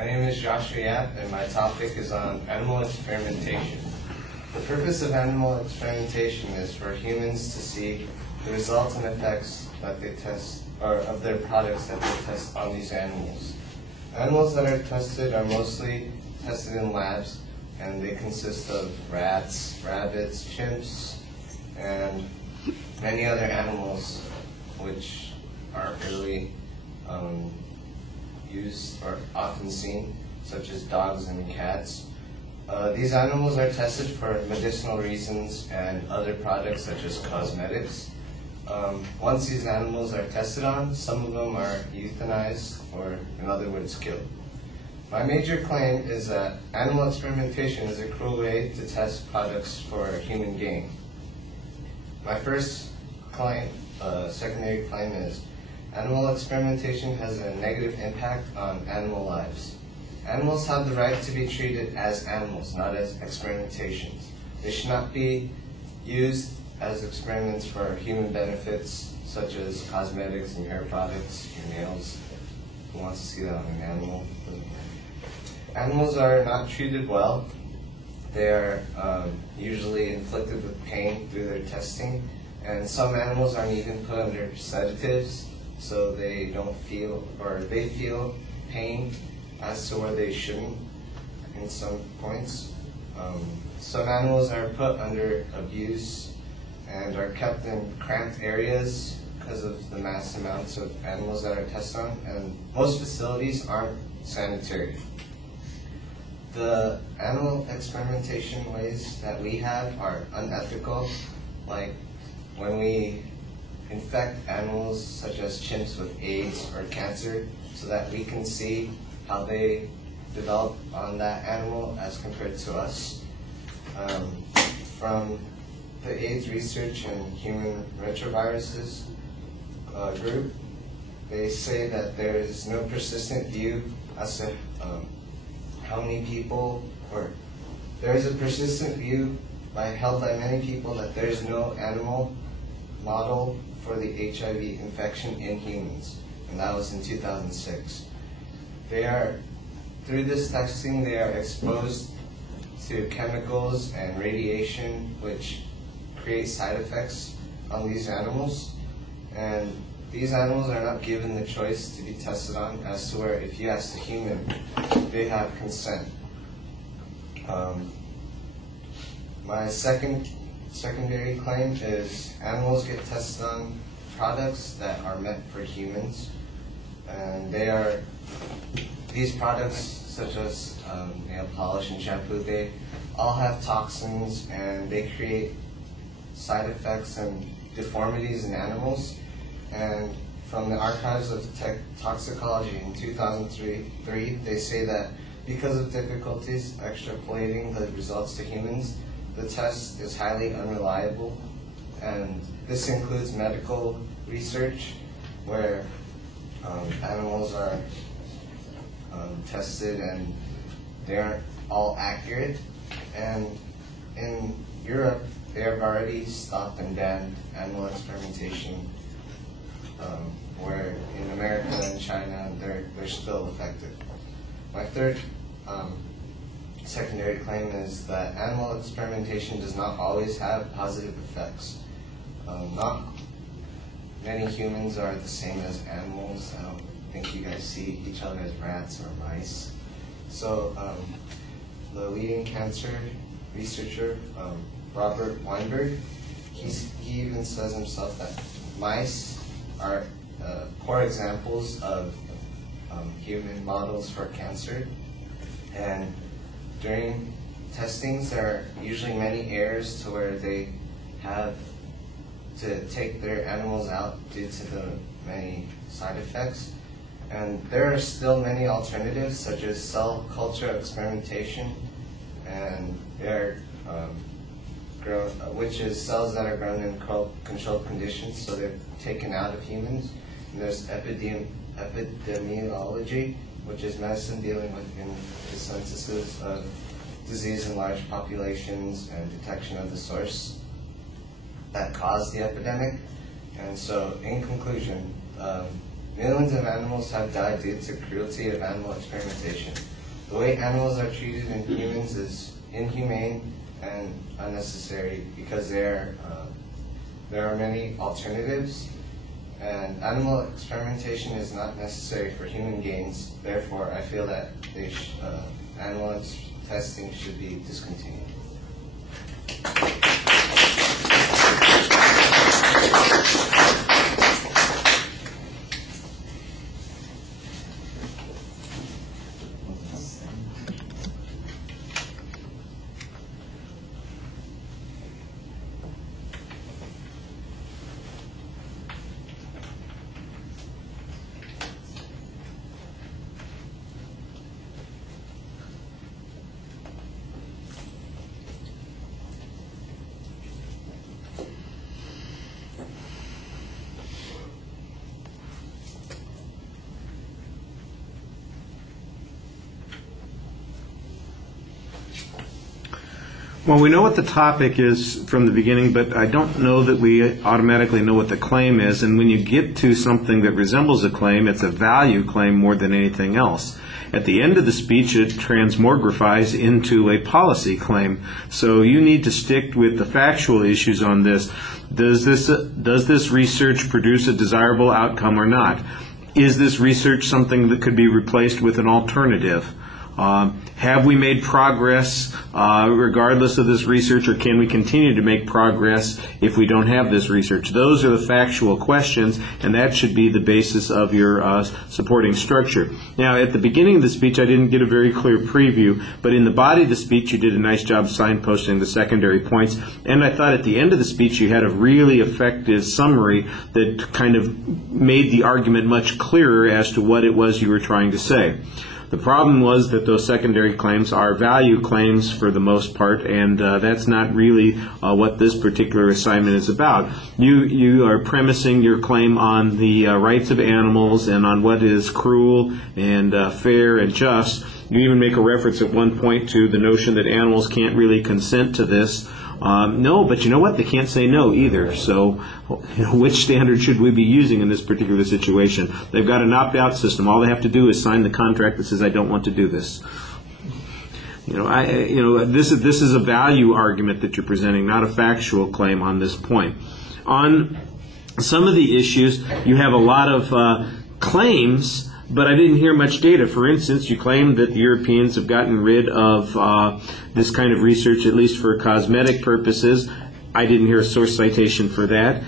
My name is Joshua Yap, and my topic is on animal experimentation. The purpose of animal experimentation is for humans to see the results and effects that they test, or of their products that they test on these animals. Animals that are tested are mostly tested in labs, and they consist of rats, rabbits, chimps, and many other animals which are really used or often seen, such as dogs and cats. These animals are tested for medicinal reasons and other products such as cosmetics. Once these animals are tested on, some of them are euthanized, or in other words, killed. My major claim is that animal experimentation is a cruel way to test products for human gain. My first claim, secondary claim is animal experimentation has a negative impact on animal lives. Animals have the right to be treated as animals, not as experimentations. They should not be used as experiments for human benefits, such as cosmetics and hair products, your nails. Who wants to see that on an animal? Animals are not treated well. They are usually inflicted with pain through their testing, and some animals aren't even put under sedatives, so they don't feel, or they feel pain as to where they shouldn't in some points. Some animals are put under abuse and are kept in cramped areas because of the mass amounts of animals that are tested on, and most facilities aren't sanitary. The animal experimentation ways that we have are unethical, like when we infect animals such as chimps with AIDS or cancer so that we can see how they develop on that animal as compared to us. From the AIDS Research and Human Retroviruses group, they say that there is no persistent view as to how many people, or there is a persistent view held by many people that there is no animal model for the HIV infection in humans, and that was in 2006. Through this testing, they are exposed to chemicals and radiation which create side effects on these animals, and these animals are not given the choice to be tested on, as to where if you ask the human, they have consent. My secondary claim is animals get tested on products that are meant for humans, and these products such as nail polish and shampoo, they all have toxins and they create side effects and deformities in animals. And from the Archives of Toxicology in 2003, they say that because of difficulties extrapolating the results to humans, the test is highly unreliable, and this includes medical research where animals are tested and they aren't all accurate. And in Europe, they have already stopped and banned animal experimentation, where in America and China, they're still effective. My third secondary claim is that animal experimentation does not always have positive effects. Not many humans are the same as animals. I don't think you guys see each other as rats or mice. So the leading cancer researcher, Robert Weinberg, he even says himself that mice are poor examples of human models for cancer, and during testings there are usually many errors to where they have to take their animals out due to the many side effects. And there are still many alternatives, such as cell culture experimentation, and which is cells that are grown in controlled conditions, so they're taken out of humans. And there's epidemiology, which is medicine dealing with the censuses of disease in large populations and detection of the source that caused the epidemic. And so, in conclusion, millions of animals have died due to cruelty of animal experimentation. The way animals are treated in humans is inhumane and unnecessary because there are many alternatives, and animal experimentation is not necessary for human gains. Therefore, I feel that animal testing should be discontinued. Well, we know what the topic is from the beginning, but I don't know that we automatically know what the claim is. And when you get to something that resembles a claim, it's a value claim more than anything else. At the end of the speech, it transmogrifies into a policy claim. So you need to stick with the factual issues on this. Does this research produce a desirable outcome or not? Is this research something that could be replaced with an alternative? Have we made progress regardless of this research, or can we continue to make progress if we don't have this research? Those are the factual questions, and that should be the basis of your supporting structure. Now, at the beginning of the speech, I didn't get a very clear preview, but in the body of the speech, you did a nice job signposting the secondary points, and I thought at the end of the speech, you had a really effective summary that kind of made the argument much clearer as to what it was you were trying to say. The problem was that those secondary claims are value claims for the most part, and that's not really what this particular assignment is about. You are premising your claim on the rights of animals and on what is cruel and fair and just. You even make a reference at one point to the notion that animals can't really consent to this. No, but you know what? They can't say no either. So which standard should we be using in this particular situation? They've got an opt-out system. All they have to do is sign the contract that says, I don't want to do this. This is a value argument that you're presenting, not a factual claim on this point. On some of the issues, you have a lot of claims, but I didn't hear much data. For instance, you claim that the Europeans have gotten rid of this kind of research, at least for cosmetic purposes. I didn't hear a source citation for that.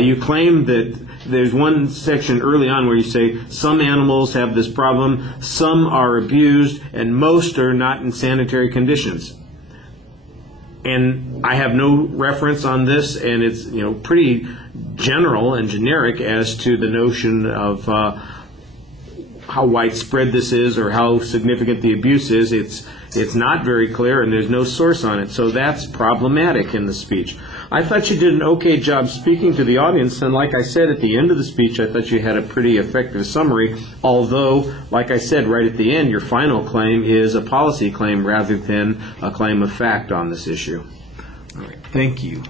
You claim that there's one section early on where you say some animals have this problem, some are abused, and most are not in sanitary conditions. And I have no reference on this, and it's pretty general and generic as to the notion of how widespread this is or how significant the abuse is. It's not very clear, and there's no source on it. So that's problematic in the speech. I thought you did an okay job speaking to the audience, and like I said at the end of the speech, I thought you had a pretty effective summary, although, like I said right at the end, your final claim is a policy claim rather than a claim of fact on this issue. All right, thank you.